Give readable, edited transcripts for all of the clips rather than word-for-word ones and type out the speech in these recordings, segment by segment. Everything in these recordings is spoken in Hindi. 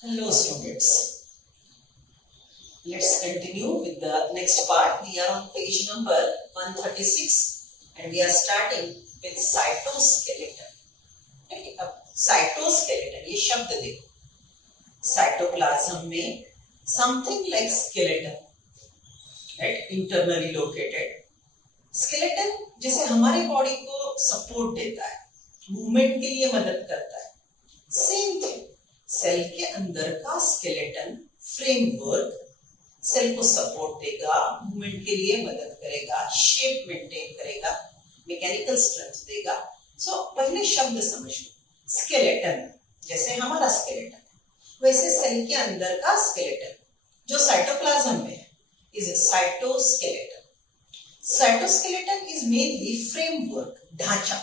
Hello students, let's continue with the next part. We are on page number 136 and we are starting with cytoskeleton. Okay, अब cytoskeleton ये शब्द देखो, साइटोप्लाज्म में something like skeleton, right? Internally located. Skeleton जैसे हमारे बॉडी को सपोर्ट देता है, मूवमेंट के लिए मदद करता है. सेम थिंग सेल के अंदर का स्केलेटन फ्रेमवर्क सेल को सपोर्ट देगा, मूवमेंट के लिए मदद करेगा, शेप मेंटेन करेगा, मैकेनिकल स्ट्रेंथ देगा. सो पहले शब्द समझ लो, स्केलेटन जैसे हमारा स्केलेटन है वैसे सेल के अंदर का स्केलेटन जो साइटोप्लाज्म में है is cytoskeleton. Cytoskeleton is mainly framework, ढांचा.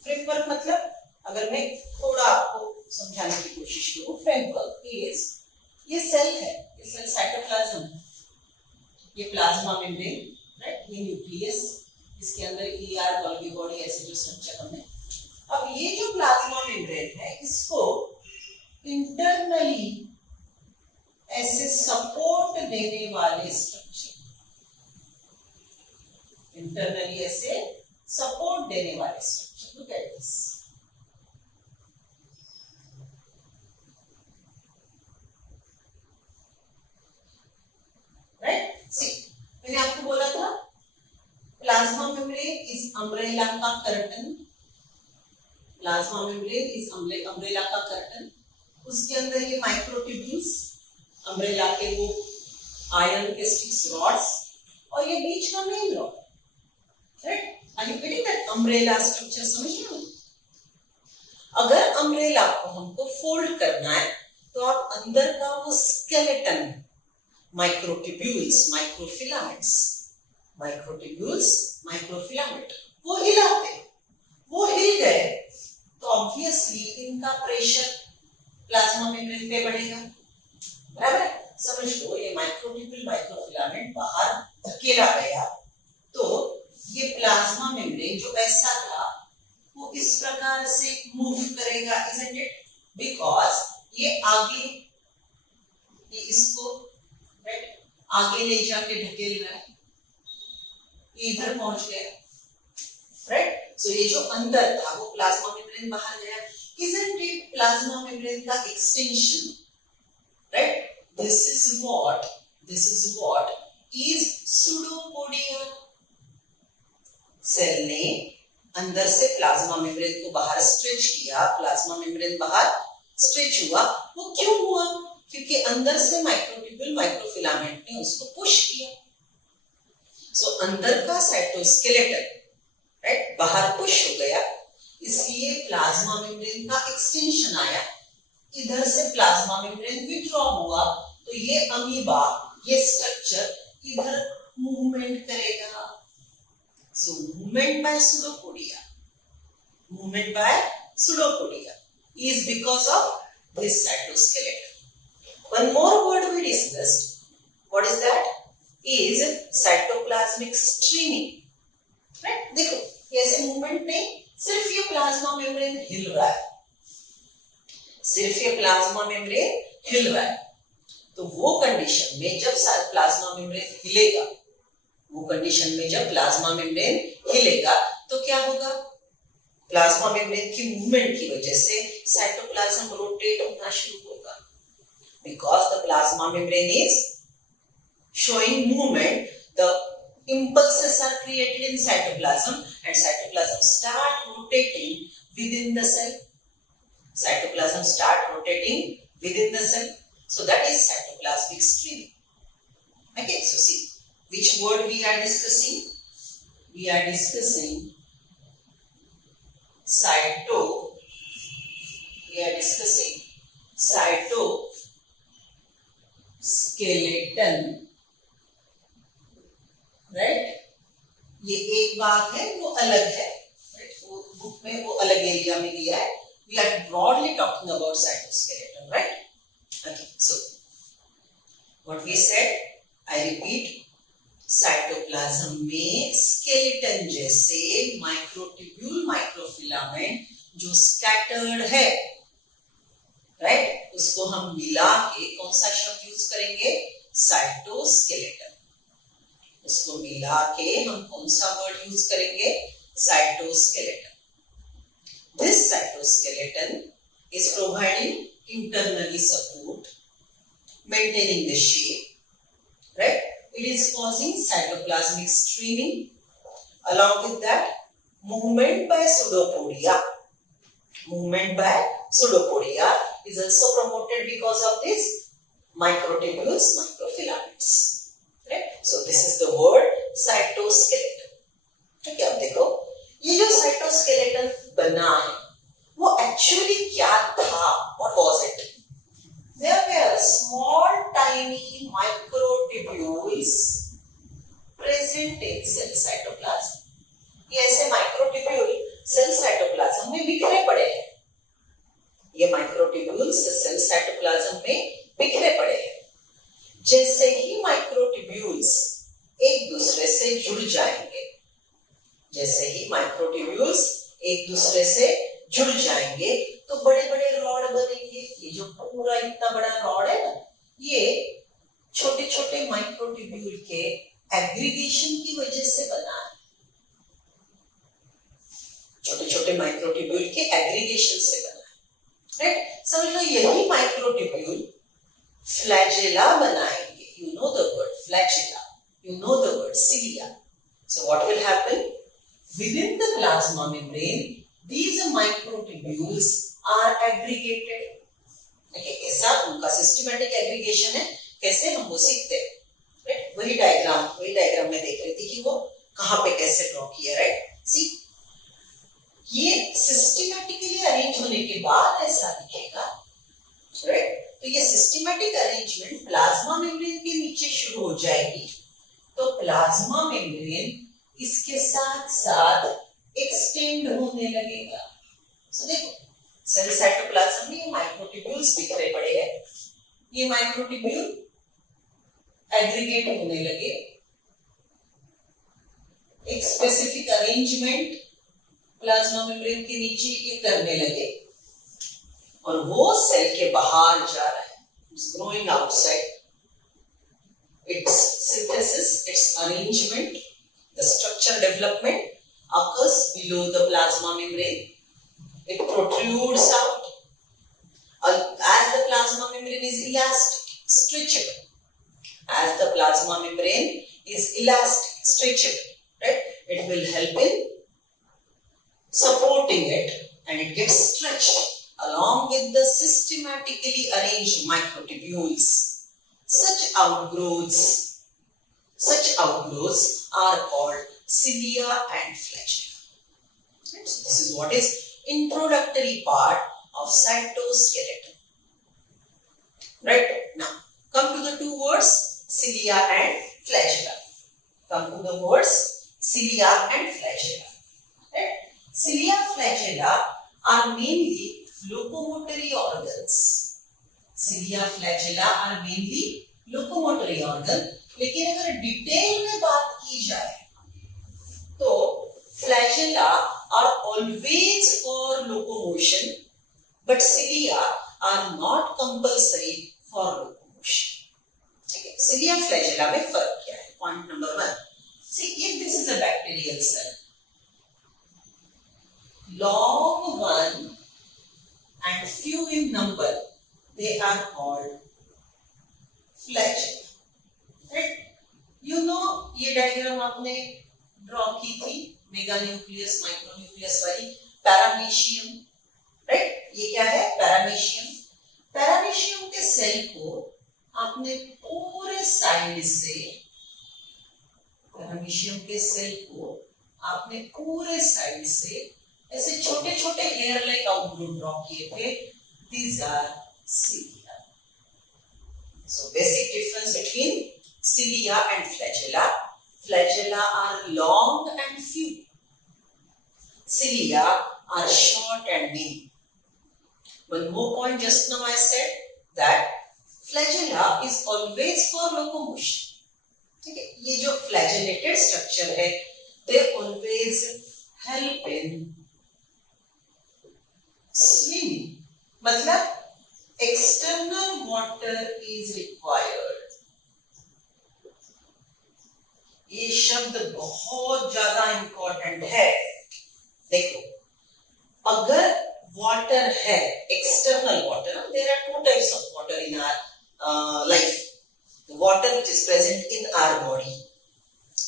फ्रेमवर्क मतलब अगर मैं थोड़ा आपको समझाने की कोशिश करूं, फ्रेमवर्क इज ये सेल है, ये सेल साइटोप्लाज्म है, ये प्लाज्मा मेम्ब्रेन, राइट, ये न्यूक्लियस, इसके अंदर ईआर गोल्गी बॉडी ऐसे जो स्ट्रक्चर हमने. अब ये जो प्लाज्मा मेम्ब्रेन है इसको इंटरनली ऐसे सपोर्ट देने वाले स्ट्रक्चर, इंटरनली ऐसे सपोर्ट देने वाले स्ट्रक्चर, लुक एट दिस. मैंने आपको बोला था प्लाज्मा मेम्ब्रेन इज अम्ब्रेला का curtain. Plasma membrane is umbrella का कर्टन. उसके अंदर ये माइक्रोट्यूब्यूल्स, अम्ब्रेला के वो आयरन के स्टिक्स, रॉड्स, और ये बीच का main rod, right. Are you getting that umbrella structure? समझ रहे हो? अगर अम्ब्रेला को हमको फोल्ड करना है तो आप अंदर का वो skeleton, microtubules, microfilaments, microtubules, microfilament, वो हिलाते हैं. वो हिल गए तो ऑब्वियसली इनका प्रेशर प्लाज्मा मेम्ब्रेन पे बढ़ेगा, बराबर है? समझ लो, ये माइक्रोट्यूब्यूल, माइक्रोफिलामेंट बाहर धकेला गया तो ये प्लाज्मा मेम्ब्रेन जो ऐसा था वो इस प्रकार से मूव करेगा, isn't it? बिकॉज ये आगे, ये इसको आगे ले जाके ढकेल रहा है, ये इधर पहुंच गया, राइट. सो ये जो अंदर था वो प्लाज्मा मेम्ब्रेन बाहर गया. Isn't it प्लाज्मा मेम्ब्रेन का extension, right? This is what is pseudopodia. Cell ने अंदर से प्लाज्मा मेम्ब्रेन को बाहर स्ट्रेच किया, प्लाज्मा मेम्ब्रेन बाहर स्ट्रेच हुआ. वो क्यों हुआ? क्योंकि अंदर से माइक्रोट्यूब्यूल, माइक्रोफिलामेंट ने उसको पुश किया. सो अंदर का साइटोस्केलेटन, राइट, बाहर पुश हो गया, इसलिए प्लाज्मा मेम्ब्रेन का एक्सटेंशन आया. इधर से प्लाज्मा मेम्ब्रेन विथड्रॉ हुआ तो ये अमीबा, ये स्ट्रक्चर इधर मूवमेंट करेगा. So movement by pseudopodia, movement by pseudopodia is because of this cytoskeleton. One more word we discussed. What is that? Is cytoplasmic streaming. Right? देखो, ये ऐसे मूवमेंट नहीं, सिर्फ ये प्लाज्मा मेम्ब्रेन हिल रहा है, सिर्फ ये प्लाज्मा मेम्ब्रेन हिल रहा है. तो वो कंडीशन में जब प्लाज्मा मेम्ब्रेन हिलेगा, वो कंडीशन में जब प्लाज्मा मेम्ब्रेन हिलेगा तो क्या होगा? प्लाज्मा मेम्ब्रेन की मूवमेंट की वजह से साइटोप्लाज्म रोटेट होना शुरू होगा. Because the plasma membrane is showing movement, the impulses are created in cytoplasm and cytoplasm start rotating within the cell. Cytoplasm start rotating within the cell. So that is cytoplasmic streaming. Okay, so see, which word we are discussing? We are discussing skeleton, right. ये एक भाग है वो अलग है, राइट, वो बुक में वो अलग एरिया में दिया है. We are broadly talking about cytoskeleton, right. Okay, so what we said, I repeat, cytoplasm में स्केलेटन जैसे माइक्रोट्यूब्यूल, माइक्रोफिलामेंट जो स्कैटर्ड है, राइट? उसको हम मिला के कौन सा शब्द यूज करेंगे? साइटोस्केलेटन। उसको मिला के हम कौन सा वर्ड यूज करेंगे? Cytoskeleton. This cytoskeleton is providing internally support, maintaining the shape, right? It is causing cytoplasmic streaming. Along with that, movement by pseudopodia. Movement by pseudopodia is also promoted because of this microtubules, microfilaments. Right? So this is the word cytoskeleton. ठीक है, अब देखो ये जो साइटोस्केलेटन बना है वो एक्चुअली क्या था? What was it? There were small tiny microtubules present in cell cytoplasm. ये ऐसे माइक्रोट्यूब्यूल सेल साइटोप्लाज्म में बिखरे पड़े हैं। ये माइक्रोट्यूब्यूल्स सेल साइटोप्लाज्म में बिखरे पड़े हैं। जैसे ही माइक्रोट्यूब्यूल्स एक दूसरे से जुड़ जाएंगे, जैसे ही माइक्रोट्यूब्यूल्स एक दूसरे से जुड़ जाएंगे तो बड़े बड़े रॉड बनेंगे। ये जो पूरा इतना बड़ा रॉड है ना, ये छोटे छोटे माइक्रोट्यूब्यूल के एग्रीगेशन की वजह से बना है। छोटे छोटे माइक्रोट्यूब्यूल के एग्रीगेशन से बना है, राइट? समझ लो यही माइक्रोट्यूब्यूल फ्लैजेला बनाएंगे। You know the word flagella, you know the word cilia. So what will happen? Within the plasma membrane, these microtubules are aggregated. Okay, ऐसा उनका systematic aggregation है। कैसे हम वो सीखते हैं, right? वही डायग्राम में देख रहे थे कि वो कहाँ पे कैसे ड्रॉ किया, right? See, ये systematically arrange होने के बाद ऐसा दिखेगा, right? तो ये systematic arrangement प्लाज्मा मेम्ब्रेन के नीचे शुरू हो जाएगी, तो प्लाज्मा मेम्ब्रेन इसके साथ साथ एक्सटेंड होने लगेगा। सो देखो सेल साइटोप्लाज्म में माइक्रोट्यूब्यूल्स बिखरे पड़े हैं, ये माइक्रोट्यूब्यूल एग्रीगेट होने लगे, एक स्पेसिफिक अरेंजमेंट प्लाज्मा मेम्ब्रेन के नीचे ये करने लगे और वो सेल के बाहर जा रहा है। It's growing outside. Its synthesis, its arrangement, the structure development occurs below the plasma membrane. It protrudes out. As the plasma membrane is elastic, stretchable. As the plasma membrane is elastic, stretchable, right? It will help in supporting it and it gets stretched along with the systematically arranged microtubules. Such outgrowths are called cilia and flagella. So this is what is introductory part of cytoskeleton. Right? Now, come to the two words cilia and flagella. Come to the words cilia and flagella. Right? Cilia, flagella are mainly locomotory organs. Cilia, flagella are mainly locomotory organ. लेकिन अगर डिटेल में बात की जाए तो flagella are always for locomotion, but cilia are not compulsory for locomotion. ठीक है, cilia flagella में फर्क क्या है? Point number 1. See, if this is a bacterial cell, long one and few in number, they are called flagella. Right? You know, ये डायग्राम आपने ड्रॉ की थी मेगा न्यूक्लियस माइक्रो न्यूक्लियस वाली, पैरामीशियम, राइट? ये क्या है? पैरामीशियम। पैरामीशियम के सेल को आपने पूरे साइड से, पैरामीशियम के सेल को आपने पूरे साइड से ऐसे छोटे छोटे हेयर लाइक आउटग्रो ड्रॉ किए थे। These are cilia. So basic difference between cilia and flagella. Flagella are long and few. Cilia are short and many. One more point, just now I said that flagella is always for locomotion. ठीक है, ये जो flagellated structure है, they always help in swimming. मतलब इंपॉर्टेंट है। देखो, अगर वाटर है, external water, there are two types of water in our life, water which is present in our body,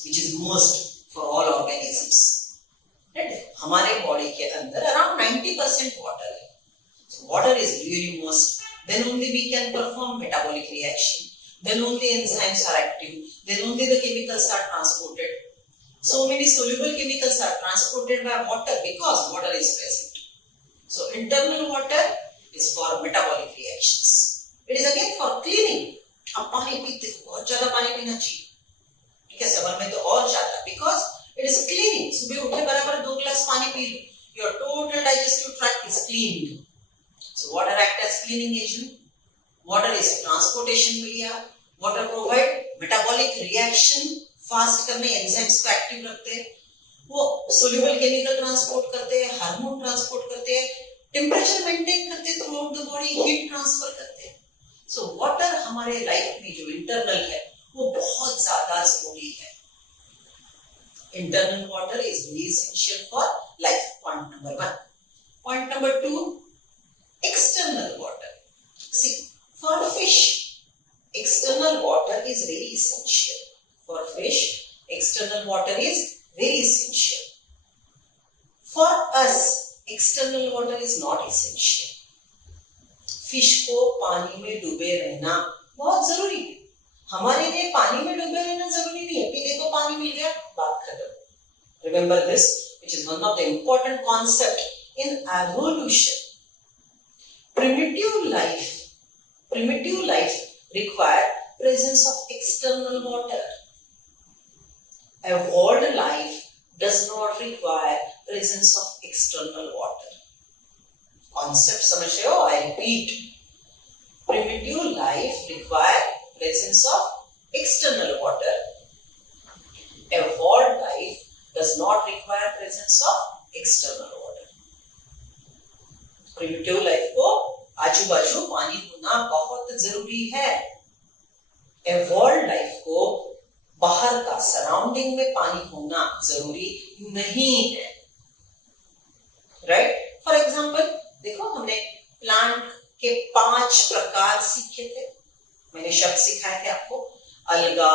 which is most for all organisms, right? हमारे बॉडी के अंदर around 90% water है. So water is really most. Then only we can perform metabolic reaction. Then only enzymes are active. Then only the chemicals are transported. So many soluble chemicals are transported by water because water is present. So internal water is for metabolic reactions. It is again for cleaning. आप पानी पीते हो, बहुत ज्यादा पानी पीना चाहिए, ठीक है, समर में तो और ज्यादा, बिकॉज इट इज क्लीनिंग. सुबह उठे बराबर 2 गिलास पानी पी लो, your total digestive tract is cleaned. So water act as cleaning agent. Water is transportation media. Water provide metabolic reaction fast करने, एंजाइम्स को एक्टिव रखते हैं. वो सोल्यूबल केमिकल ट्रांसपोर्ट करते हैं, हार्मोन ट्रांसपोर्ट करते हैं, टेम्परेचर मेंटेन करते हैं through out the body, heat transfer करते हैं. सो वाटर हमारे लाइफ में जो इंटरनल है वो बहुत ज्यादा जरूरी है. Internal water is very essential for life. Point number 1. Point number 2, external water. See, for fish external water is very essential. For fish external water is very essential. For us external water is not essential. Fish को पानी में डूबे रहना बहुत जरूरी है. हमारे लिए पानी में डूबे रहना जरूरी नहीं है. पीने को पानी मिल गया, बात खत्म. Remember this, which is one of the important concept in evolution. Primitive life require presence of external water. Evolved life does not require presence of external water. Concept समझ रहे हो? I repeat. Primitive life require presence of external water. Evolved life does not require presence of external water. Primitive life को आजू बाजू पानी होना बहुत जरूरी है. Evolved life को बाहर का सराउंडिंग में पानी होना जरूरी नहीं है. राइट? फॉर एग्जाम्पल देखो, हमने प्लांट के 5 प्रकार सीखे थे. मैंने शब्द सिखाए थे आपको. अलगा,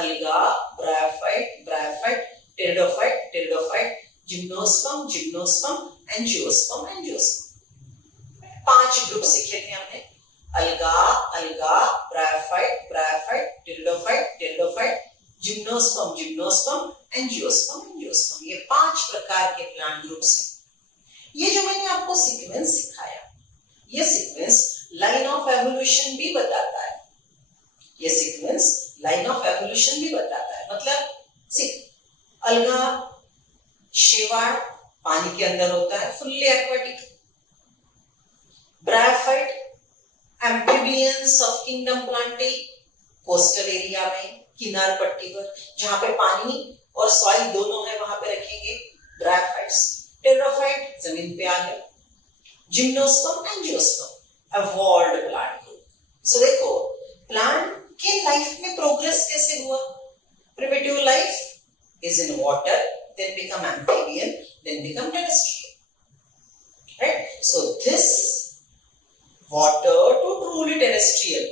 अलगा, bryophyte, bryophyte, pteridophyte, pteridophyte, gymnosperm, gymnosperm, angiosperm, angiosperm. 5 group सीखे थे हमने. अलगा, अलगा, bryophyte, bryophyte, pteridophyte, pteridophyte, gymnosperm, gymnosperm, angiosperm, angiosperm. ये 5 प्रकार के प्लांट ग्रुप्स हैं. ये जो मैंने आपको सीक्वेंस सिखाया, ये सीक्वेंस लाइन ऑफ एवोल्यूशन भी बताता है. ये सीक्वेंस लाइन ऑफ एवोल्यूशन भी बताता है. मतलब सी, अलगा शेवाळ पानी के अंदर होता है, fully aquatic. Bryophyte amphibians of kingdom Plantae, coastal area में, किनार पट्टी पर, जहां पे पानी और सॉइल दोनों है वहां पे रखेंगे ब्रायोफाइट्स. टेरिडोफाइट जमीन पे आ गया. Gymnosperm, angiosperm, evolved plant group. So देखो, प्लांट के लाइफ में प्रोग्रेस कैसे हुआ. Primitive life is in water, then become amphibian, then become terrestrial. Right? So this water to truly terrestrial,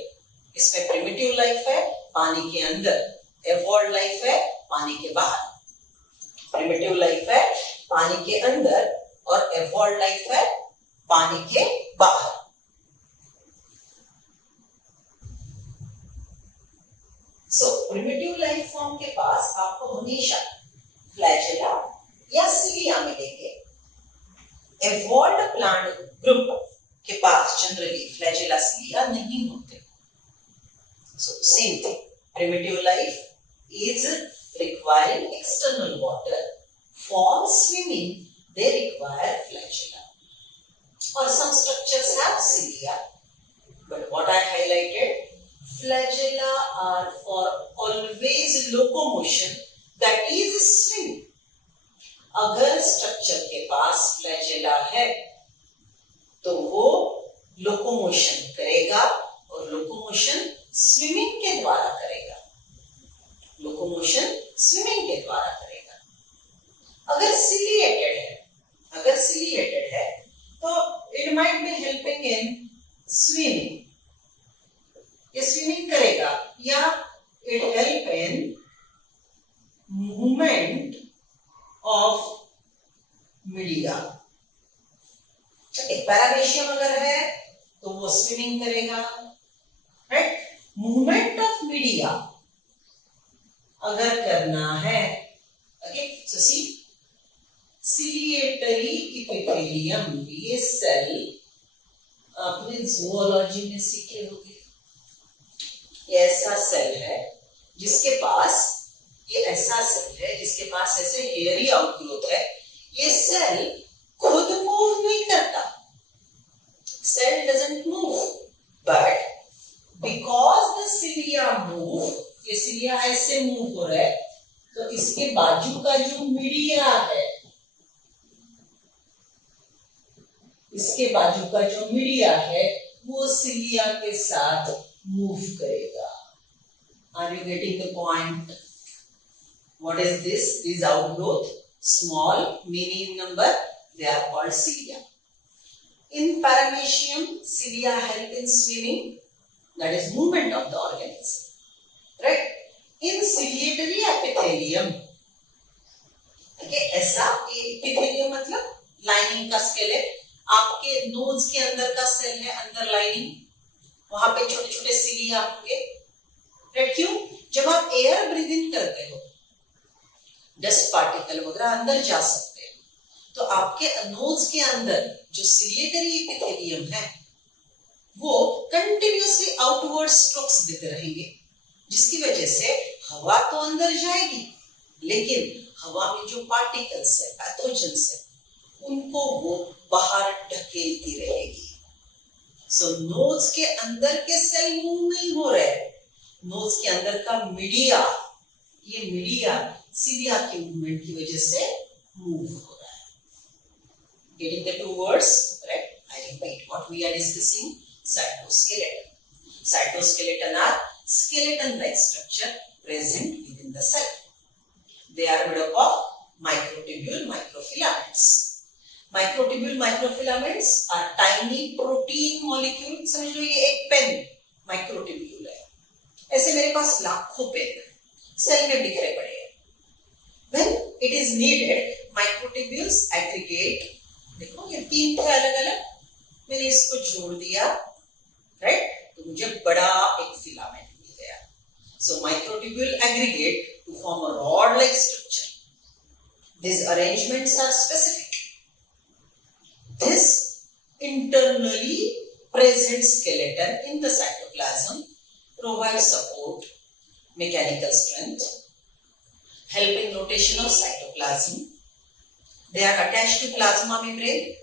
इसमें प्रिमिटिव लाइफ है पानी के अंदर, एवॉल्व्ड लाइफ है पानी के बाहर. प्रिमिटिव लाइफ है पानी के अंदर और एवॉल्व्ड लाइफ है पानी के बाहर. सो प्रिमिटिव लाइफ फॉर्म के पास आपको हमेशा फ्लैजेला या सिलिया मिलेंगे. एवॉल्व्ड प्लांट ग्रुप के पास जनरली फ्लैजेला, सिलिया नहीं होते. So same thing, primitive life is requiring external water. For swimming, they require flagella. Or some structures have cilia. But what I highlighted, flagella are for always locomotion, that is swimming. अगर स्ट्रक्चर के पास फ्लैजेला है तो वो लोकोमोशन करेगा और लोकोमोशन स्विमिंग के द्वारा करेगा. लोकोमोशन स्विमिंग के द्वारा करेगा. अगर सिलिएटेड है तो it might be helping in swimming, ये स्विमिंग करेगा, या it help in movement of media. एक पैरामेशियम अगर है तो वो स्विमिंग करेगा, राइट। मूवमेंट ऑफ मीडिया अगर करना है, ओके, सो सी सिलिएटरी इपिथेलियम, ये सेल आपने ज़ूओलॉजी में सीखे होंगे। ये ऐसा सेल है जिसके पास, ये ऐसा सेल है जिसके पास ऐसे हेयरी आउटग्रोथ है। ये सेल खुद मूव नहीं करता, cell doesn't move, but because the cilia move, ये सिलिया ऐसे मूव हो रहा है, तो इसके बाजू का जो मीडिया है, इसके बाजू का जो मीडिया है वो सिलिया के साथ मूव करेगा। Are you getting the point? What is this? These outgrowth, small, many in number, they are called cilia. In paramecium, cilia help in swimming, that is movement of the organism, right? In ciliatory epithelium, okay, ऐसा epithelium मतलब लाइनिंग का स्केलेट, आपके नोज के अंदर का सेल है, अंदर लाइनिंग, वहां पे छोटे छोटे सिलिया होंगे, राइट? क्यों? जब आप एयर ब्रीथ इन करते हो, डस्ट पार्टिकल वगैरह अंदर जा सकते हैं, तो आपके नोज के अंदर जो सिलिएटरी एपिथेलियम है वो कंटिन्यूअसली आउटवर्ड स्ट्रोक्स देते रहेंगे, जिसकी वजह से हवा तो अंदर जाएगी, लेकिन हवा में जो पार्टिकल्स है, पैथोजेंस है, उनको वो बाहर ढकेलती रहेगी। सो नोज के अंदर के सेल मूव नहीं हो रहे, नोज के अंदर का मीडिया, ये मीडिया सिलिया के मूवमेंट की वजह से मूव हो रहा है। Getting the two words, right? I repeat what we are discussing. Cytoskeleton. Cytoskeleton are skeleton-like structure present within the cell. They are made up of microtubule microfilaments. Microtubule microfilaments are tiny protein molecule. समझ लो ये एक पेन माइक्रोट्यूब्यूल है, ऐसे मेरे पास लाखों पेन सेल में बिखरे पड़े हैं। When it is needed, microtubules aggregate, देखो ये तीन थे अलग अलग, मैंने इसको जोड़ दिया, राइट? तो मुझे बड़ा एक फिलामेंट मिल गया। So microtubule aggregate to form a rod-like structure. These arrangements are specific. This internally present skeleton in the cytoplasm provides support, mechanical strength, help in rotation of cytoplasm. They are attached to plasma membrane.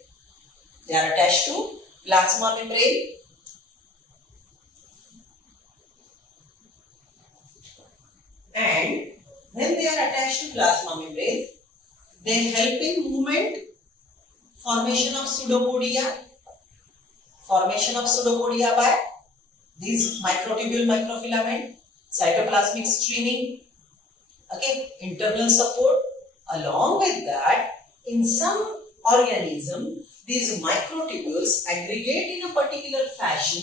And when they are attached to plasma membrane, they help in movement, formation of pseudopodia by these microtubule microfilament, cytoplasmic streaming, okay, internal support. Along with that, in some organism, these microtubules aggregate in a particular fashion.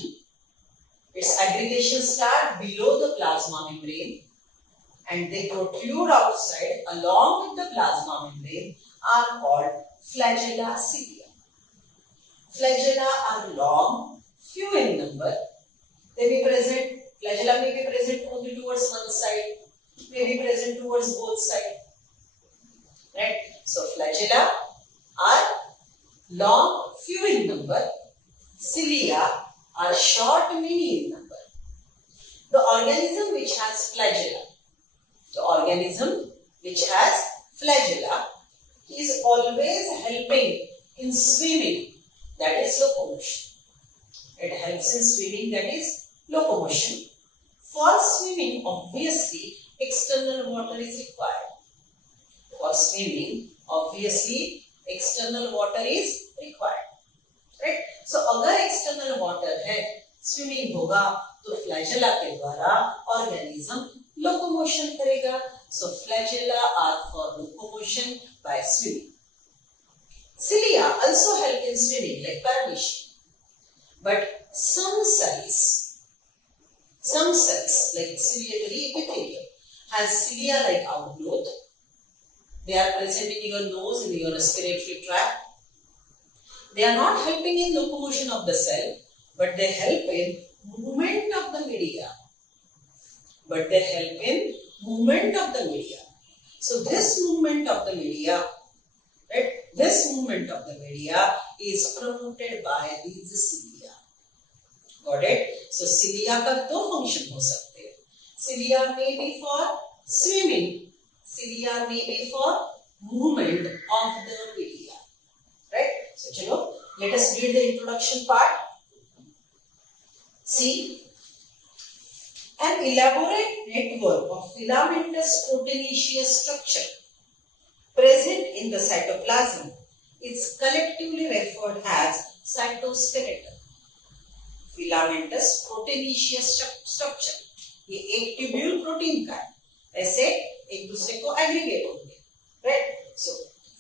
Its aggregation start below the plasma membrane and they protrude outside along with the plasma membrane are called flagella cilia. Flagella are long, few in number. They may present, flagella may be present only towards one side, may be present towards both sides. Right? So flagella are long, few in number. Cilia are short, many in number. The organism which has flagella is always helping in swimming, that is locomotion. It helps in swimming, that is locomotion. For swimming, obviously, external water is required. For swimming, obviously, external water is required. Right? So, अगर external water है, swimming होगा, तो flagella के द्वारा organism locomotion करेगा. So, flagella are for locomotion. by swimming. Cilia also help in swimming like paramecium. But some cells like ciliary epithelium has cilia-like outgrowth. They are present in your nose, in your respiratory tract. They are not helping in locomotion of the cell, but they help in movement of the media. So this movement of the media, right? This movement of the media is promoted by these cilia. Got it? So cilia का दो function हो सकते हैं. Cilia may be for swimming. Cilia may be for movement of the media. Right? So chalo, let us read the introduction part. See, an elaborate network of filamentous proteinaceous structure present in the cytoplasm is collectively referred as cytoskeleton. Filamentous proteinaceous structure, ये एक ट्यूब्यूल प्रोटीन का है, ऐसे एक दूसरे को एग्रीगेट होंगे, right? So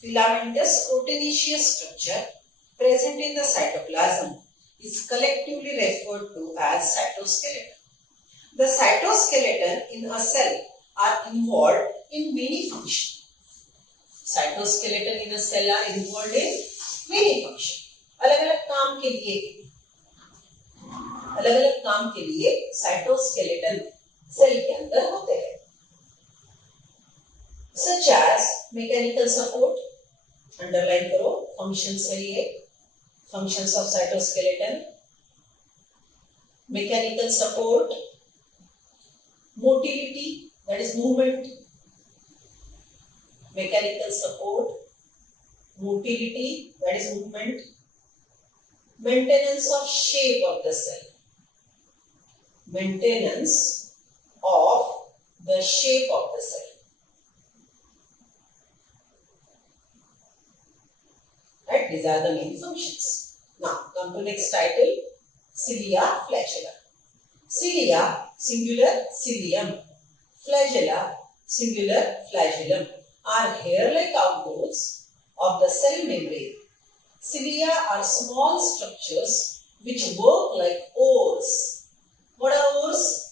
filamentous proteinaceous structure present in the cytoplasm is collectively referred to as cytoskeleton. The cytoskeleton in a cell are involved in many functions. Cytoskeleton in a cell are involved in many functions. अलग-अलग काम के लिए साइटोस्केलेटन सेल के अंदर होते हैं. Such as mechanical support, underline करो, functions है ये, functions of cytoskeleton, mechanical support, motility, that is movement, mechanical support, motility, that is movement, maintenance of shape of the cell, maintenance of the shape of the cell. Right? These are the main functions. Now, come to next title, cilia flagella. Cilia, singular cilium, flagella, singular flagellum, are hair-like outgrowths of the cell membrane. Cilia are small structures which work like oars. What are oars?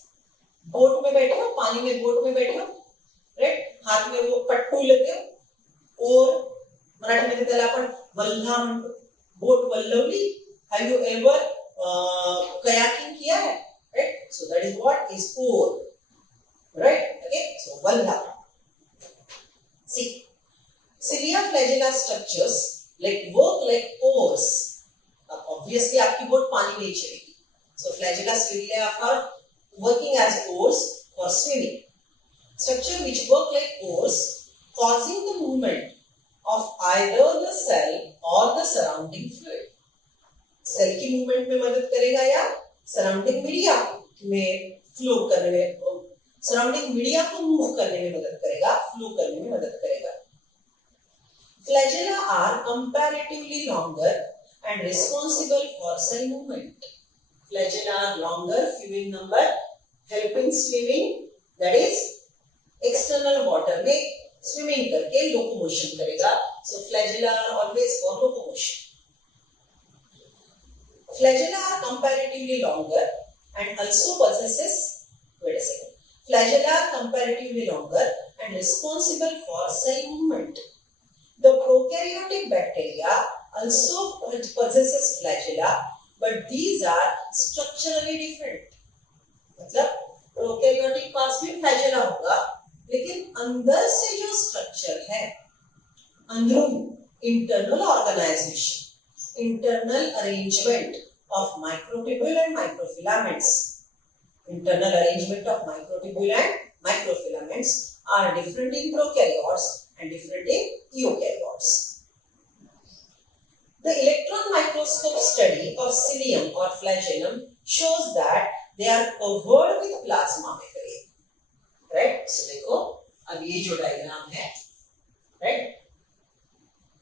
Boat में बैठे हो, पानी में बोट में बैठे हो, राइट? हाथ में वो पट्टू लेते हो, ओर मराठीमध्ये त्याला आपण वल्हा म्हणतो, boat वल्लवली. Have you ever kayaking किया है? Right? So that is what is oar. Right? Okay? So वल्हा. See, cilia flagella structures like work like oars. Obviously, आपकी बोट पानी में ही चलेगी. So flagella cilia are working as oars for swimming. Structure which work like oars, causing the movement of either the cell or the surrounding fluid. Cell की मूवमेंट में मदद करेगा या सराउंडिंग मीडिया में फ्लो करने में, सराउंडिंग मीडिया को मूव करने में मदद करेगा, फ्लो करने में मदद करेगा. Flagella are comparatively longer and responsible for cell movement. Flagella are longer, few in number, help in swimming, that is external water में swimming करके locomotion करेगा. So flagella are always for locomotion. Flagella are comparatively longer and also possesses, wait a second, flagella are comparatively longer and responsible for cell movement. The prokaryotic bacteria also possesses flagella, but these are structurally different. मतलब prokaryotic पास में flagella होगा, लेकिन अंदर से जो structure है, अंदरून internal organization, internal arrangement of microtubule and microfilaments. Internal arrangement of microtubule and microfilaments are different in prokaryotes and different in eukaryotes. The electron microscope study of cilium or flagellum shows that they are covered with plasma membrane. Right? So देखो, अब ये जो डायग्राम है, right?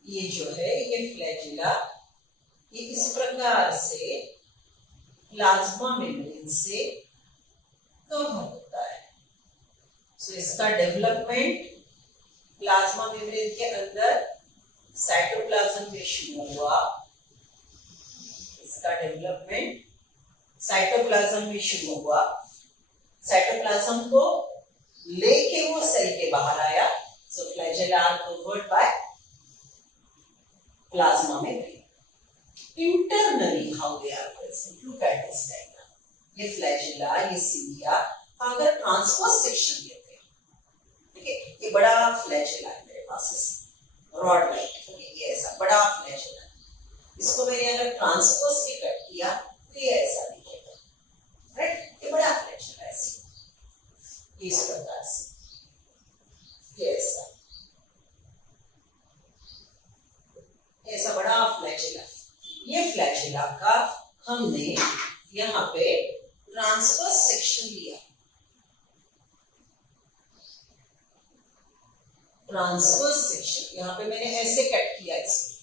ये जो है, ये फ्लैजिला, ये इस प्रकार से प्लाज्मा मेम्ब्रेन से कवर होता है. सो इसका डेवलपमेंट प्लाज्मा मेम्ब्रेन के अंदर साइटोप्लाज्म में शुरू हुआ इसका डेवलपमेंट, साइटोप्लाज्म में शुरू हुआ, साइटोप्लाज्म को लेके वो सेल के बाहर आया। So flagella are covered by plasma membrane. Internally how they are present, look at this diagram. ये फ्लैजेला, ये सिलिया अगर ट्रांसवर्स सेक्शन लेते हैं, ठीक है, ये बड़ा फ्लैजेला है मेरे पास, रॉड लाइक, ये ऐसा बड़ा फ्लैजेला, इसको मैंने अगर ट्रांसवर्स से कट किया तो ये ऐसा दिखेगा, राइट? ये बड़ा फ्लैजेला है इस प्रकार से, ये ऐसा ऐसा बड़ा फ्लैजेला। ये फ्लैजेला का हमने यहाँ पे ट्रांसवर्स सेक्शन लिया, ट्रांसवर्स सेक्शन यहाँ पे मैंने ऐसे कट किया, इसको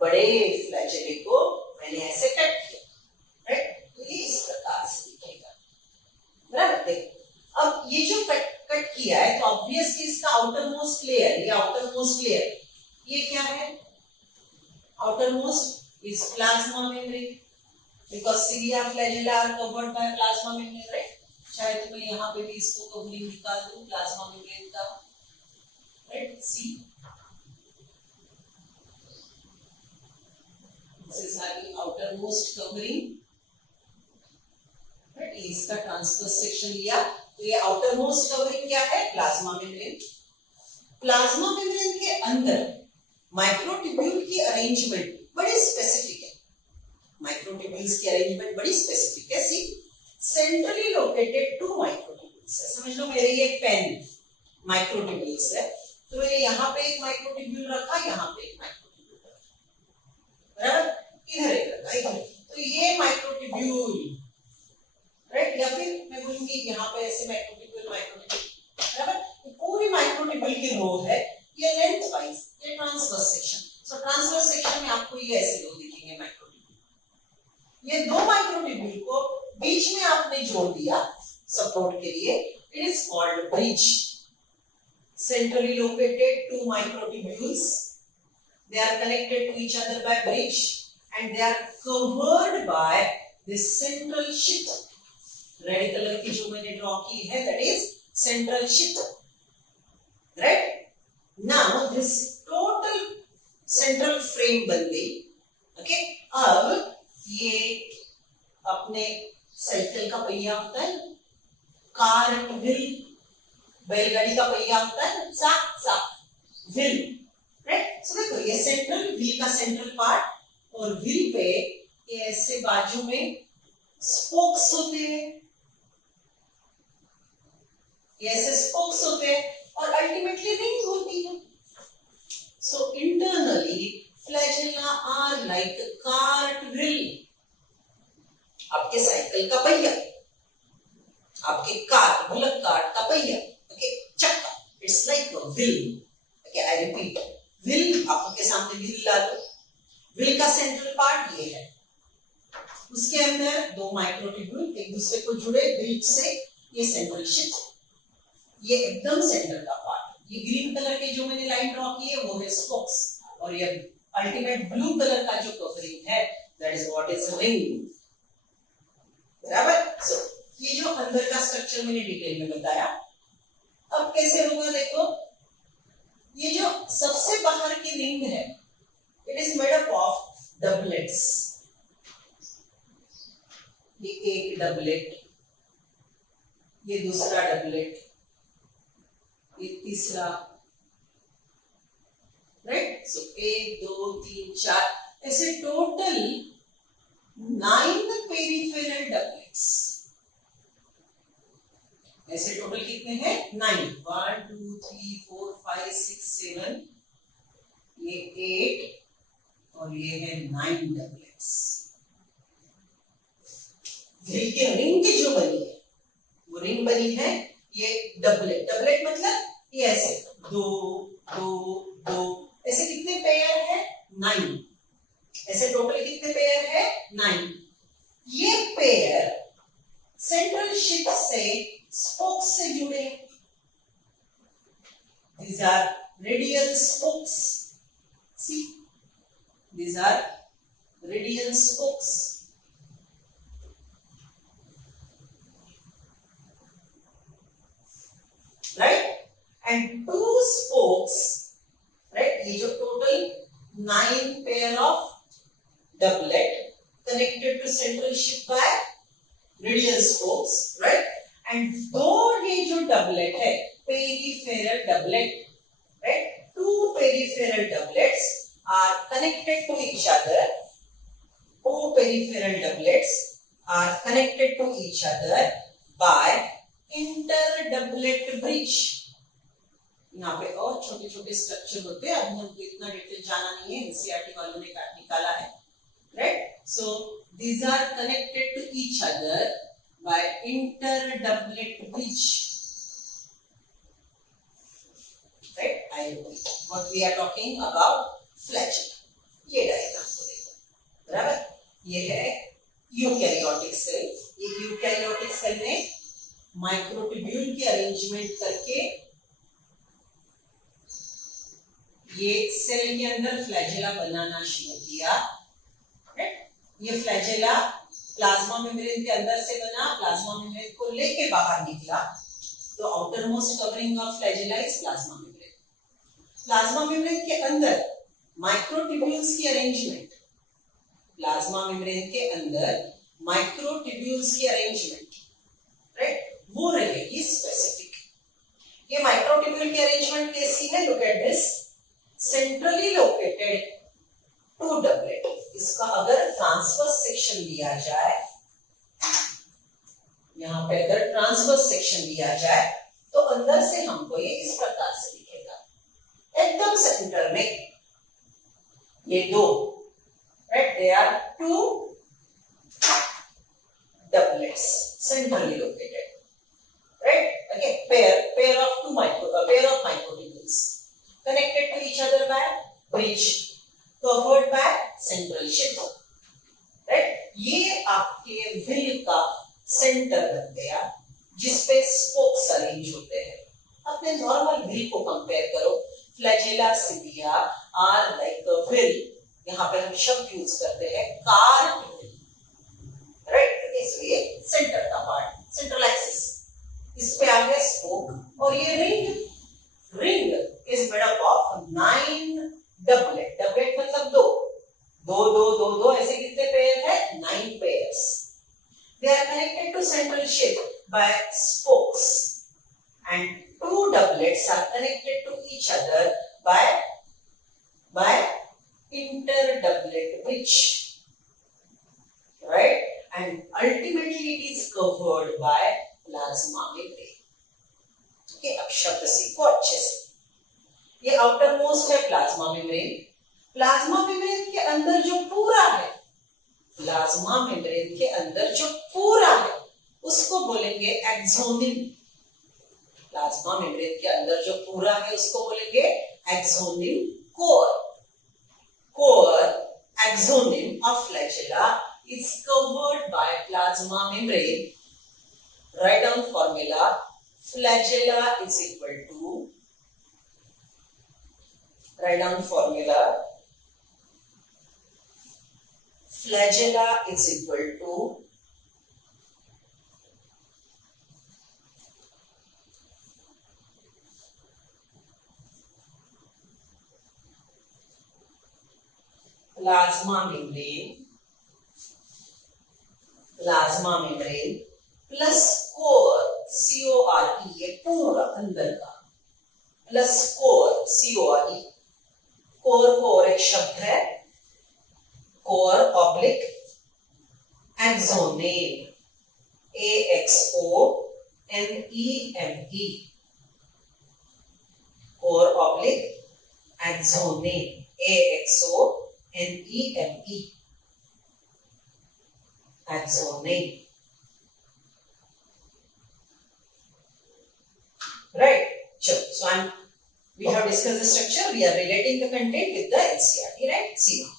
बड़े फ्लैजेले को मैंने ऐसे कट किया, राइट? तो ये इस प्रकार से दिखेगा, बराबर? देखो अब ये जो कट किया है तो ऑब्वियसली इसका आउटर मोस्ट लेयर, ये आउटर मोस्ट लेयर, ये क्या है? Outer most is plasma membrane, because cilia flagella are covered by plasma membrane, right? शायद तो मैं यहाँ पे भी इसको कवरिंग निकाल दूं प्लाज्मा मेम्ब्रेन का, right? See this is having outermost covering, right? इसका ट्रांसवर्स सेक्शन लिया तो ये आउटरमोस्ट कवरिंग क्या है? Plasma membrane. प्लाज्मा मेम्ब्रेन के अंदर माइक्रोट्यूब्यूल की अरेंजमेंट बड़ी स्पेसिफिक है, माइक्रोट्यूब्यूल्स की अरेंजमेंट बड़ी स्पेसिफिक है। सी सेंट्रली लोकेटेड टू माइक्रोट्यूब्यूल्स है, समझ लो मेरे ये पेन माइक्रोट्यूब्यूल्स है, तो मैंने यहाँ पे एक माइक्रोट्यूब्यूल रखा, यहाँ पे एक माइक्रोट्यूब्यूल रखा, बराबर? इधर एक रखा, इधर, तो ये माइक्रोट्यूब्यूल, राइट? या फिर मैं बोलूंगी यहाँ पे ऐसे माइक्रोट्यूब्यूल, बराबर? पूरी माइक्रोट्यूब्यूल की रो है, ये लेंथ वाइज, ये ट्रांसवर्स सेक्शन। सो ट्रांसवर्स सेक्शन में आपको ये ऐसे रो दिखेंगे माइक्रोट्यूब्यूल। ये दो माइक्रोट्यूब्यूल को बीच में आपने जोड़ दिया सपोर्ट के लिए, it is called bridge. Centrally located two microtubules, they are connected to each other by bridge and they are covered by this central sheath. Red colour की जो मैंने ड्रॉ की है that is central sheath, right? Now this total central frame बन गई, okay? अब ये अपने साइकिल का पहिया होता है, कार्ट व्हील, बैलगाड़ी का पहिया होता है, साथ व्हील, राइट? सो देखो ये सेंट्रल व्हील का सेंट्रल पार्ट और व्हील पे ये ऐसे बाजू में स्पोक्स होते हैं, ये ऐसे स्पोक्स होते हैं और अल्टीमेटली रिंग होती है। So internally flagella are like cart wheel, आपके साइकिल का पहिया, आपके कार बुलक कार्ट का पहिया, ओके, चक्का, it's like a wheel, okay, I repeat, wheel, आपके सामने व्हील ला लो, व्हील का सेंट्रल पार्ट ये है, उसके अंदर दो माइक्रोट्यूब्यूल एक दूसरे को जुड़े ब्रिज से, ये सेंट्रल शीथ, ये एकदम सेंटर का पार्ट, ये ग्रीन कलर के जो मैंने लाइन ड्रॉ की है वो है स्पोक्स, और ये अल्टीमेट ब्लू कलर का जो कवरिंग है that is what is ring, बराबर? सो ये जो अंदर का स्ट्रक्चर मैंने डिटेल में बताया। अब कैसे होगा देखो, ये जो सबसे बाहर की रिंग है it is made up of doublets, ये एक डबलेट, ये दूसरा डबलेट, ये तीसरा, राइट? सो 1 2 3 4 ऐसे टोटल 9 पेरिफेरल डबलेट्स, ऐसे टोटल कितने हैं? 9, 1 2 3 4 5 6 7, ये 8 और ये है 9 डबलेट्स। व्हील की रिंग की जो बनी है वो रिंग बनी है, ये डबलेट, डबलेट मतलब ये ऐसे 2 2 2, ऐसे कितने पेयर है? 9, ऐसे टोटल कितने पेयर है? 9। ये पेयर सेंट्रल शीथ से स्पोक्स से जुड़े, these are radial spokes. See, these are radial spokes. Right? And two spokes, right? ये जो total 9 pair of doublet connected to central ship by radial spokes, right? And दो ये जो doublet है, peripheral doublet, right? Two peripheral doublets are connected to each other. Two peripheral doublets are connected to each other by inter-doublet bridge. यहाँ पे और छोटे छोटे स्ट्रक्चर होते हैं, अभी हमको इतना डिटेल जाना नहीं है, एनसीईआरटी वालों ने निकाला है, right? So these are connected to each other by inter doublet bridge, right? I what we are talking about flagella. ये डायग्राम को देखो, बराबर? ये है यूकैरियोटिक सेल. ये यूकैरियोटिक सेल ने माइक्रोट्यूब्यूल की अरेंजमेंट करके ये सेल के अंदर फ्लैजेला बनाना शुरू किया. ये फ्लैजेला प्लाज्मा मेम्ब्रेन के अंदर से बना, प्लाज्मा मेम्ब्रेन को लेके बाहर निकला. तो outer most covering of flagella is plasma membrane. Plasma membrane के अंदर माइक्रोट्यूब्यूल्स की अरेंजमेंट, प्लाज्मा मेम्ब्रेन के अंदर माइक्रोट्यूब्यूल्स की अरेंजमेंट, राइट? वो रहेगी स्पेसिफिक. ये माइक्रोट्यूब्यूल की अरेंजमेंट कैसी है? Look at this. Centrally located two doublet. इसका अगर ट्रांसवर्स सेक्शन लिया जाए, यहां पे अगर ट्रांसवर्स सेक्शन लिया जाए तो अंदर से हमको ये इस प्रकार से दिखेगा. एकदम सेंटर में ये दो, right? They are two doublets centrally located, right? Again, pair of microtubules connected to each other by bridge, covered by central ship, right? ये आपके व्हील का सेंटर बन गया जिसपे स्पोक्स अरेंज होते हैं. अपने नॉर्मल व्हील को कंपेयर करो. Flagella cilia are like a wheel. यहाँ पे हम शब्द यूज करते हैं कार व्हील, राइट? इसलिए सेंटर का पार्ट, सेंट्रल एक्सिस, इस पे आ गया स्पोक. और ये ring is made up of 9 doublet. Doublet मतलब दो दो दो दो दो ऐसे कितने पेयर है? 9 pairs. They are connected to central sheath by spokes and two doublets are connected to each other by inter doublet bridge, right? And ultimately it is covered by plasma membrane. Okay, अब शब्द सीखो अच्छे से. ये आउटर मोस्ट है प्लाज्मा मेम्ब्रेन. प्लाज्मा मेम्ब्रेन के अंदर जो पूरा है, प्लाज्मा मेम्ब्रेन के अंदर जो पूरा है उसको बोलेंगे एक्सोनिम. प्लाज्मा मेम्ब्रेन के अंदर जो पूरा है उसको बोलेंगे exonym core. Core exonym of flagella is covered by plasma membrane. Write down formula. Flagella is equal to, write down formula. Flagella is equal to plasma membrane plus core, CORE, ये पूरा अंदर का, प्लस कोर, CORE. कोर को और एक शब्द है core oblique axoneme, AXONEME. Core oblique axoneme, AXONEME. Axoname, right? So we have discussed the structure. We are relating the content with the NCERT, right? See now,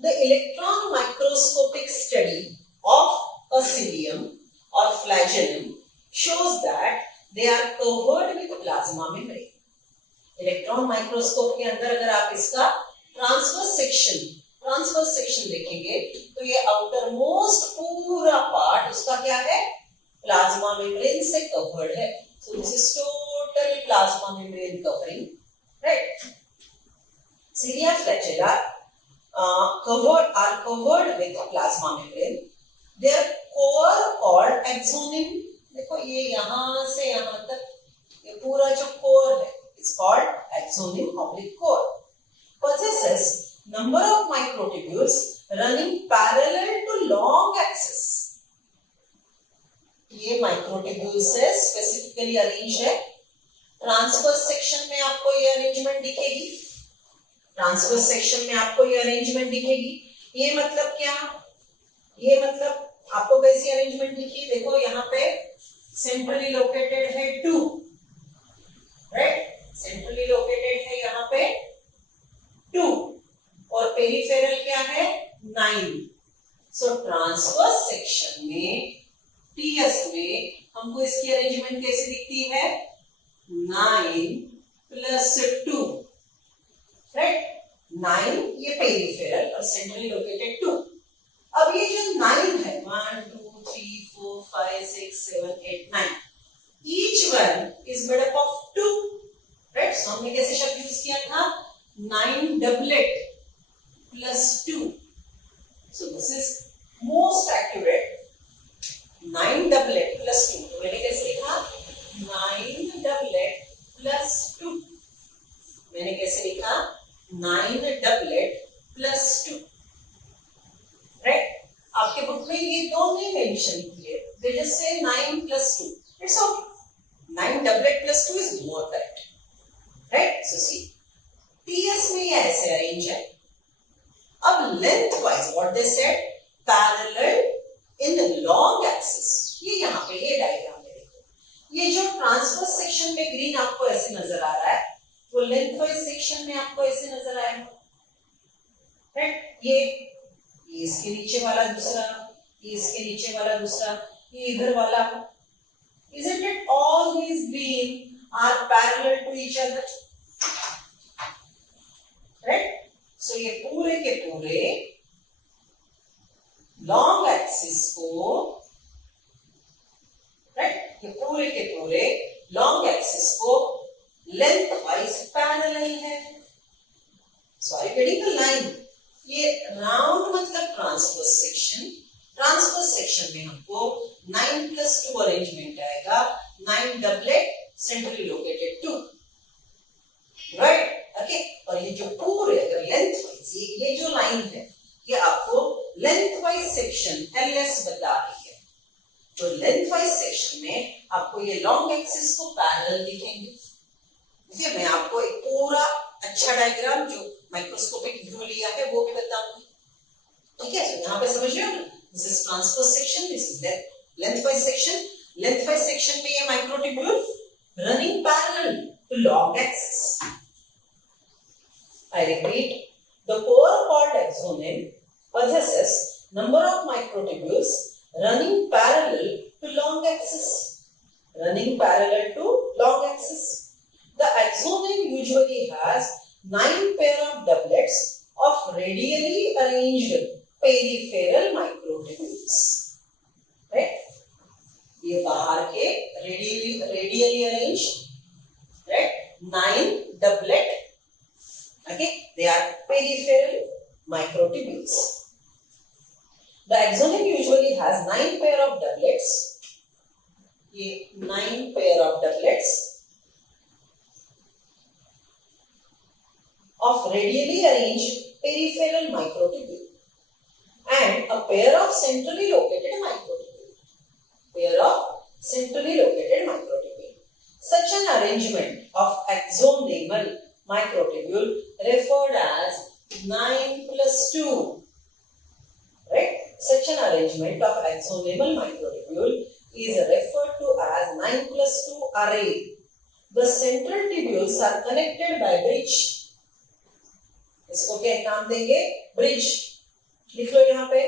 the electron microscopic study of a cilium or flagellum shows that they are covered with plasma membrane. Electron microscope के अंदर अगर आप इसका ट्रांसवर्स सेक्शन देखेंगे तो ये आउटर मोस्ट पूरा पार्ट उसका क्या है, प्लाज्मा मेम्ब्रेन से कवर्ड है. सो this is total plasma membrane covering, right. Cilia flagella are covered with plasma membrane. Their core called axoneme. देखो ये यहाँ से यहाँ तक ये पूरा जो core है, it's called axoneme oblique core. Possesses number of microtubules running parallel to long axis. ये microtubules से specifically arranged है. Transverse section में आपको ये arrangement दिखेगी. ट्रांसवर्स सेक्शन में आपको ये अरेंजमेंट दिखेगी. ये मतलब क्या, ये मतलब आपको कैसी अरेंजमेंट दिखी, देखो यहाँ पे सेंट्रली लोकेटेड है 2, राइट. सेंट्रली लोकेटेड है यहाँ पे 2 और पेरिफेरल क्या है 9. सो ट्रांसवर्स सेक्शन में टीएस में हमको इसकी अरेंजमेंट कैसी दिखती है, 9 प्लस 2, राइट. 9 ये पेरिफेरल और सेंट्रली लोकेटेड 2. अब ये जो 9 है 1 2 3 4 5 6 7 8 9, each one is made up of 2, right. So हमने कैसे शब्द यूज किया था, 9 doublet plus 2. So this is most accurate, 9 doublet plus 2. तो मैंने कैसे लिखा, 9 डबलेट प्लस 2. मैंने कैसे लिखा, 9 डबलेट प्लस 2, राइट. आपके बुक में ये दो नहीं मेंशन किए, दे जस्ट से 9 plus 2. It's okay. 9 doublet plus 2 is more correct, right. So see TS में ये ऐसे अरेंज है. अब length wise what they said, parallel in the long axis. ये यहाँ पे ये डायग्राम में देखो, ये जो ट्रांसवर्स सेक्शन में ग्रीन आपको ऐसे नजर आ रहा है, वो लेंथ वाइज सेक्शन में आपको ऐसे नजर आएगा, राइट. ये इसके नीचे वाला दूसरा, ये इसके नीचे वाला दूसरा, ये इधर वाला. Isn't it all these green are parallel to each other, right? So ये पूरे के पूरे लॉन्ग एक्सिस को, राइट, ये पूरे के पूरे लॉन्ग एक्सिस को लेंथ वाइज पैरेलल है. Sorry getting the line. ये राउंड मतलब ट्रांसवर्स सेक्शन. ट्रांसवर्स सेक्शन में हमको 9 प्लस 2 अरेंजमेंट आएगा, 9 doublet centrally located 2, right. Okay. और ये जो पूरे अगर लेंथ वाइज ये जो लाइन है ये आपको लेंथ वाइज सेक्शन एलएस बता रही है. तो लेंथ वाइज सेक्शन में आपको ये लॉन्ग एक्सिस को पैरेलल दिखेंगे. देखिए मैं आपको एक पूरा अच्छा डायग्राम जो माइक्रोस्कोपिक व्यू लिया है वो भी बताऊंगी, ठीक है. तो यहाँ पे समझ रहे हो ना, this is transverse section, this is length wise section. Length wise section में ये microtubule running parallel to long axis. I repeat, the core called axoneme possesses number of microtubules running parallel to long axis. Running parallel to long axis. The axoneme usually has 9 pair of doublets of radially arranged peripheral microtubules. Right? ये बाहर के radially arranged, right? 9 doublet. Okay, they are peripheral microtubules. The axoneme usually has 9 pair of doublets. ये 9 pair of doublets of radially arranged peripheral microtubule and a pair of centrally located microtubule. Pair of centrally located microtubule. Such an arrangement of axonemal microtubule referred as 9 plus 2, right? Such an arrangement of axonemal microtubule is referred to as 9 plus 2 array. The central tubules are connected by bridge. इसको क्या नाम देंगे, ब्रिज. लिख लो यहाँ पे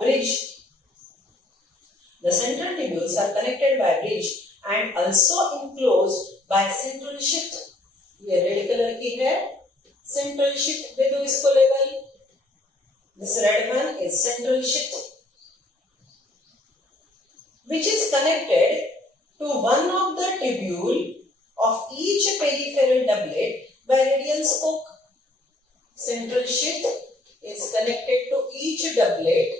bridge. The central tubules are connected by bridge and also enclosed by central sheath. ये रेड कलर की है सेंट्रल शीट, दे दो इसको label. This red one is central sheet which is connected to one of the tubule of each peripheral doublet by radial spoke. Central sheet is connected to each doublet,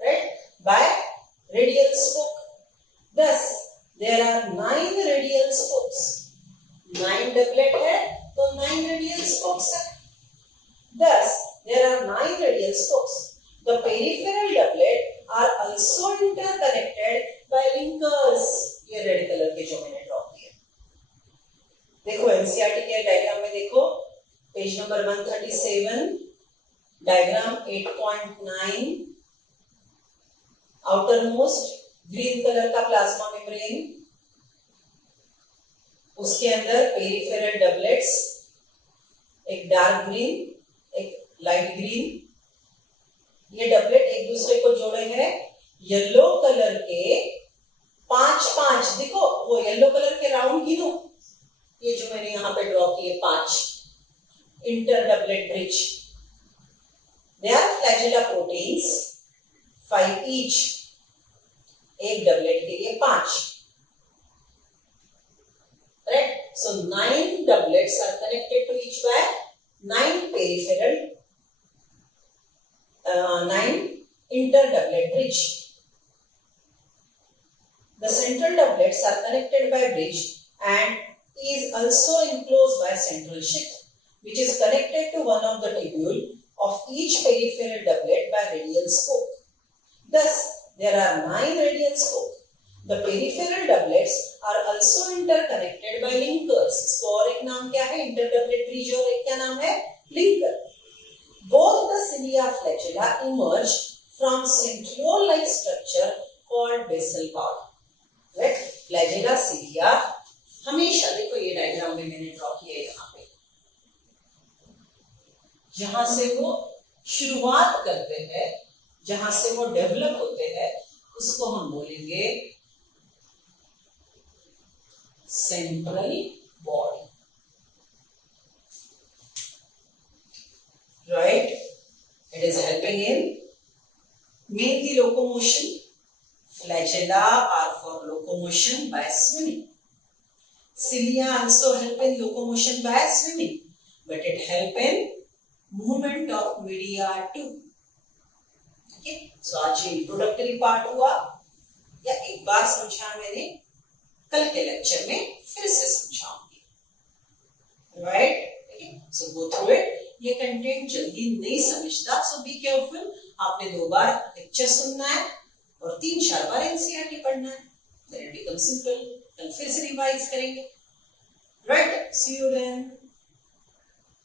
right, by radial spoke. Thus, there are 9 radial spokes. 9 doublet है तो 9 radial spokes है. Thus, there are 9 radial spokes. The peripheral doublet are also interconnected by linkers. ये रेड कलर के जो मैंने ड्रॉ किए, देखो एनसीईआरटी के डायग्राम में देखो, page number 137, diagram 8.9, outer most green colour का प्लाज्मा मेम्ब्रेन, उसके अंदर पेरिफेरल डबलेट्स, एक डार्क ग्रीन एक लाइट ग्रीन, ये डबलेट एक दूसरे को जोड़े हैं येलो कलर के 5 देखो वो येलो कलर के राउंड गिनो, ये जो मैंने यहां पे ड्रॉ किए 5 inter doublet bridge, they are flagella proteins 5 each, एक डबलेट के लिए 5, right. So 9 doublets are connected to each by 9 peripheral 9 inter-doublet bridge. The central doublets are connected by bridge and is also enclosed by central sheath, which is connected to one of the tubule of each peripheral doublet by radial spoke. Thus, there are 9 radial spoke. The peripheral doublets are also interconnected by linkers. इसको और एक नाम क्या है? Inter-doublet bridge और एक क्या नाम है? Linker. Both the cilia flagella emerge from centriole-like structure called basal cord. Right? Flagella cilia हमेशा, देखो ये डायग्राम में मैंने ड्रॉ किया है यहाँ पे, जहां से वो शुरुआत करते हैं, जहां से वो डेवलप होते हैं, उसको हम बोलेंगे central body, right? It is helping in mainly locomotion. Flagella are for locomotion by swimming. Cilia also help in locomotion by swimming, but it help in movement of media too. Okay? So आज ये introductory part हुआ, या एक बार समझा मैंने, कल के लेक्चर में फिर से समझाऊंगी, right? Okay? So go through it. ये कंटेंट जल्दी नहीं समझता, सो बी केयरफुल। आपने 2 बार लेक्चर सुनना है और 3-4 बार एनसीईआरटी पढ़ना है, देन इट बिकम सिंपल। कल फिर से रिवाइज करेंगे, राइट? C you then.